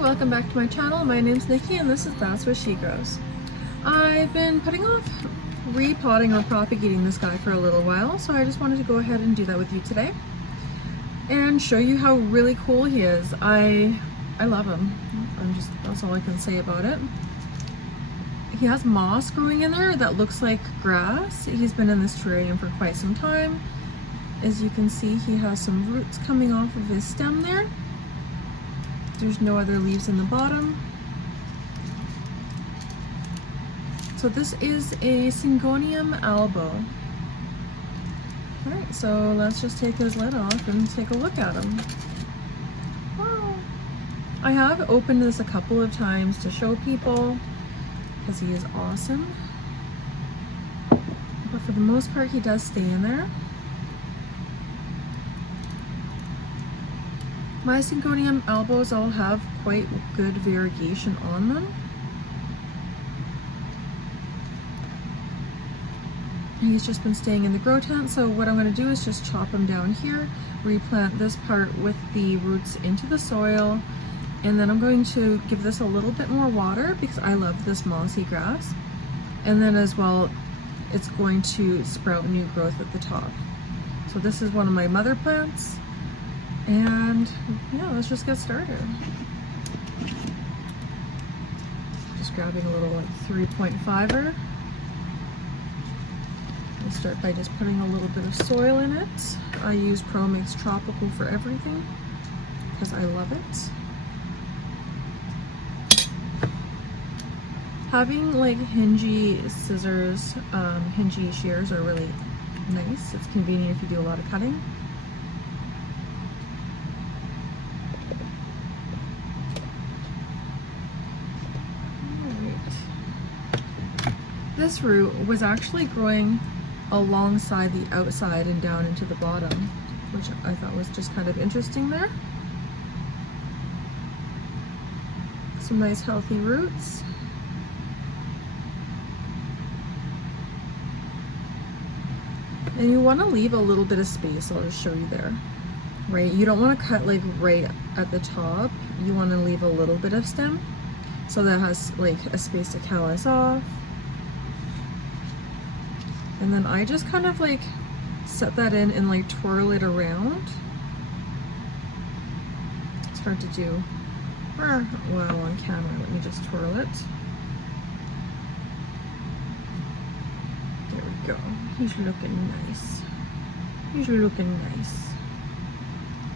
welcome back to my channel. My name's Nikki and this is That's What She Grows. I've been putting off repotting or propagating this guy for a little while, so I just wanted to go ahead and do that with you today and show you how really cool he is. I love him. That's all I can say about it. He has moss growing in there that looks like grass. He's been in this terrarium for quite some time. As you can see, he has some roots coming off of his stem there. There's no other leaves in the bottom. So this is a Syngonium albo. Alright, so let's just take his lid off and take a look at him. Wow. I have opened this a couple of times to show people because he is awesome. But for the most part, he does stay in there. My Syngonium albos all have quite good variegation on them. He's just been staying in the grow tent, so what I'm going to do is just chop him down here, replant this part with the roots into the soil, and then I'm going to give this a little bit more water because I love this mossy grass. And then as well, it's going to sprout new growth at the top. So this is one of my mother plants. And yeah, let's just get started. Just grabbing a little 3.5er. I'll start by just putting a little bit of soil in it. I use Pro Mix Tropical for everything because I love it. Having like hingy scissors, hingy shears are really nice. It's convenient if you do a lot of cutting. This root was actually growing alongside the outside and down into the bottom, which I thought was just kind of interesting there. Some nice healthy roots. And you want to leave a little bit of space, I'll just show you there. Right, you don't want to cut like right at the top. You want to leave a little bit of stem so that has like a space to callus off. And then I just kind of like set that in and like twirl it around. It's hard to do well on camera. Let me just twirl it. There we go. He's looking nice. He's looking nice.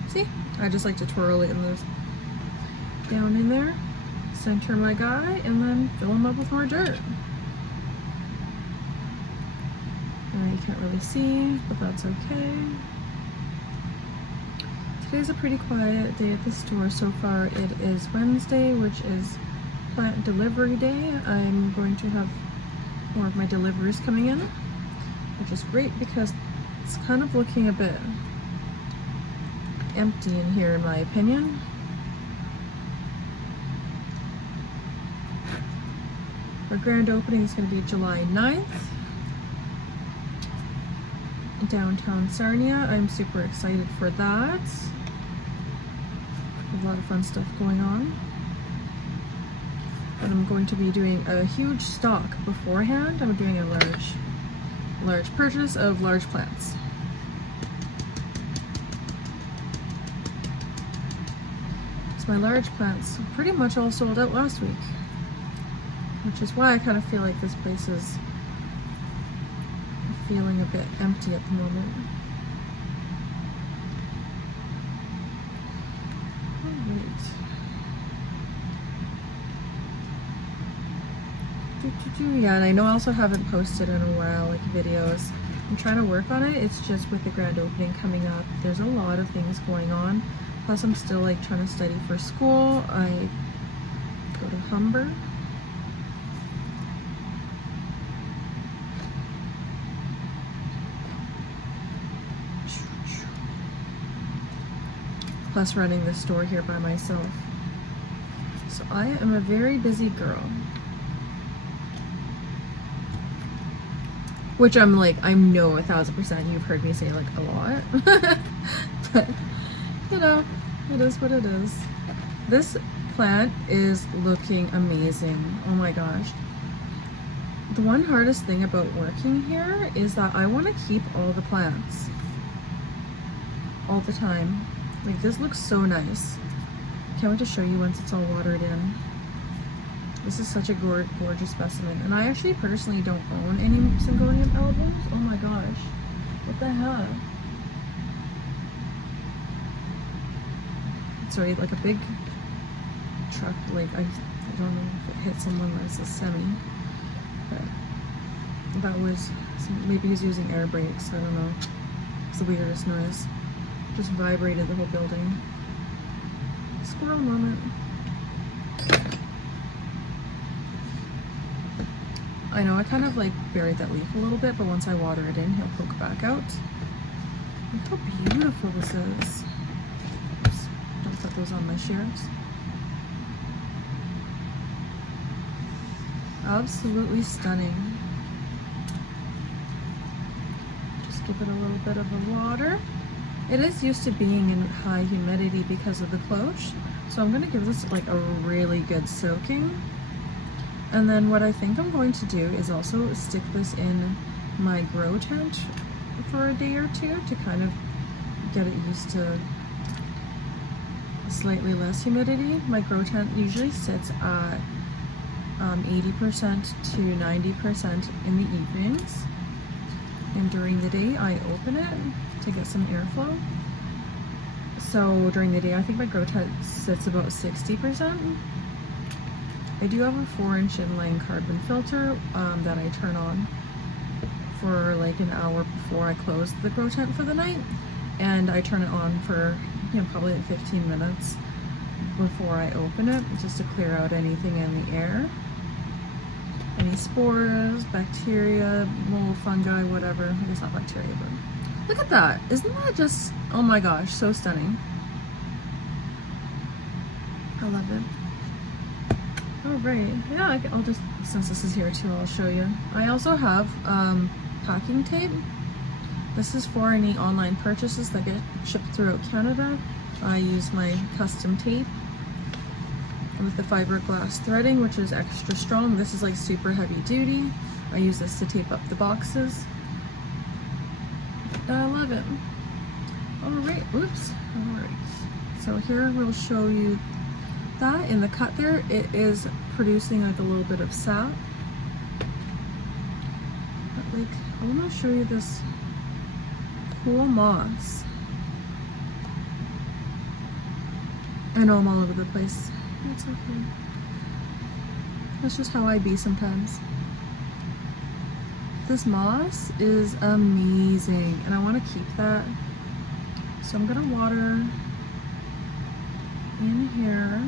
See? I just like to twirl it in this down in there. Center my guy and then fill him up with more dirt. You can't really see, but that's okay. Today's a pretty quiet day at the store so far. It is Wednesday, which is plant delivery day. I'm going to have more of my deliveries coming in, which is great because it's kind of looking a bit empty in here in my opinion. Our grand opening is going to be July 9th. Downtown Sarnia. I'm super excited for that. A lot of fun stuff going on. And I'm going to be doing a huge stock beforehand. I'm doing a large purchase of large plants. So my large plants pretty much all sold out last week, which is why I kind of feel like this place is feeling a bit empty at the moment. Alright. Yeah, and I know I also haven't posted in a while, like videos. I'm trying to work on it. It's just with the grand opening coming up, there's a lot of things going on. Plus I'm still like trying to study for school. I go to Humber. Plus running the store here by myself. So I am a very busy girl. Which I'm like, I know 1000% you've heard me say like a lot. But, you know, it is what it is. This plant is looking amazing. Oh my gosh. The one hardest thing about working here is that I want to keep all the plants all the time. Like, this looks so nice. Can't wait to show you once it's all watered in. This is such a gorgeous specimen. And I actually personally don't own any Syngonium albums. Oh my gosh. What the heck? Sorry, like a big truck, like I don't know if it hit someone that's a semi. But that was, maybe he's using air brakes, I don't know. It's the weirdest noise. Just vibrated the whole building. Squirrel moment. I know, I kind of like buried that leaf a little bit, but once I water it in, he'll poke back out. Look how beautiful this is. Oops, don't put those on my shears. Absolutely stunning. Just give it a little bit of a water. It is used to being in high humidity because of the cloche, so I'm going to give this like a really good soaking. And then what I think I'm going to do is also stick this in my grow tent for a day or two to kind of get it used to slightly less humidity. My grow tent usually sits at 80% to 90% in the evenings, and during the day I open it to get some airflow. So during the day I think my grow tent sits about 60%. I do have a 4-inch inline carbon filter that I turn on for like an hour before I close the grow tent for the night, and I turn it on for, you know, probably like 15 minutes before I open it, just to clear out anything in the air, any spores, bacteria, mold, fungi, whatever. I guess not bacteria, but look at that. Isn't that just, oh my gosh, so stunning. I love it. Oh, right. Yeah, I'll just, since this is here too, I'll show you. I also have packing tape. This is for any online purchases that get shipped throughout Canada. I use my custom tape with the fiberglass threading, which is extra strong. This is like super heavy duty. I use this to tape up the boxes. I love it. All right, oops. All right. So here we'll show you that in the cut there, it is producing like a little bit of sap. But like, I want to show you this cool moss. I know I'm all over the place. That's okay. That's just how I be sometimes. This moss is amazing, and I want to keep that. So I'm gonna water in here.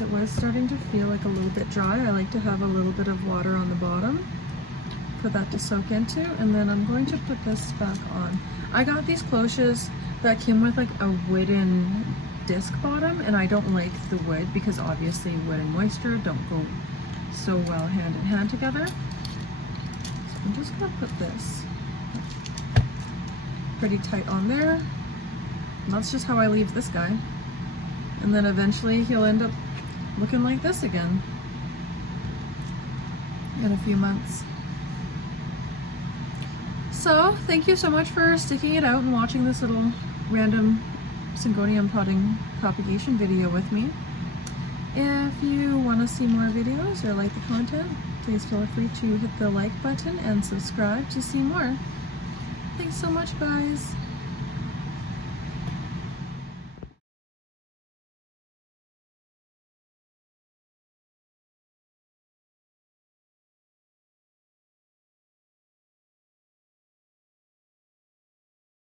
It was starting to feel like a little bit dry. I like to have a little bit of water on the bottom for that to soak into, and then I'm going to put this back on. I got these cloches that came with like a wooden disc bottom, and I don't like the wood because obviously wood and moisture don't go so well hand in hand together. So I'm just gonna put this pretty tight on there, and that's just how I leave this guy, and then eventually he'll end up looking like this again in a few months. So thank you so much for sticking it out and watching this little random Syngonium potting propagation video with me. If you want to see more videos or like the content, please feel free to hit the like button and subscribe to see more. Thanks so much, guys.